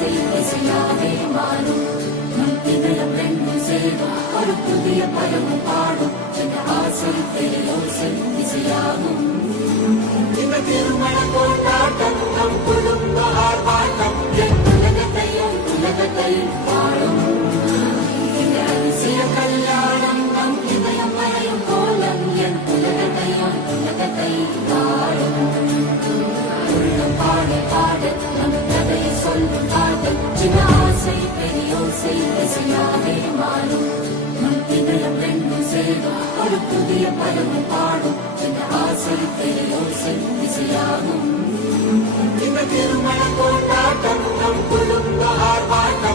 ஓசை இசையாவே மாறும். நம் இதயம் ரெண்டும் சேரும் ஒரு புதிய பலமும் பாடும். இந்த ஆசை பெரியோசை இசையாகும். இந்த திருமண கொண்டாட்டம் நம் குடும்ப ஆர்ப்பாட்டம் என் உலகத்தையும் வாழும். இந்த அதிசய கல்யாணம் நம் இதயம் மறையும் கோலம் என் உலகத்தையும் வாழும். உள்ளம் பாட பாட நம் கதையை சொல்லும் காதல் சின்ன ஆசை பெரியோசை இசையாவே மாறும். நம் இதயம் ரெண்டும் சேரும் ஒரு புதிய பலமும் பாடும். இந்த ஆசை பெரியோசை இசையாகும். இந்த திருமண கொண்டாட்டம் நம் குடும்ப ஆர்ப்பாட்டம்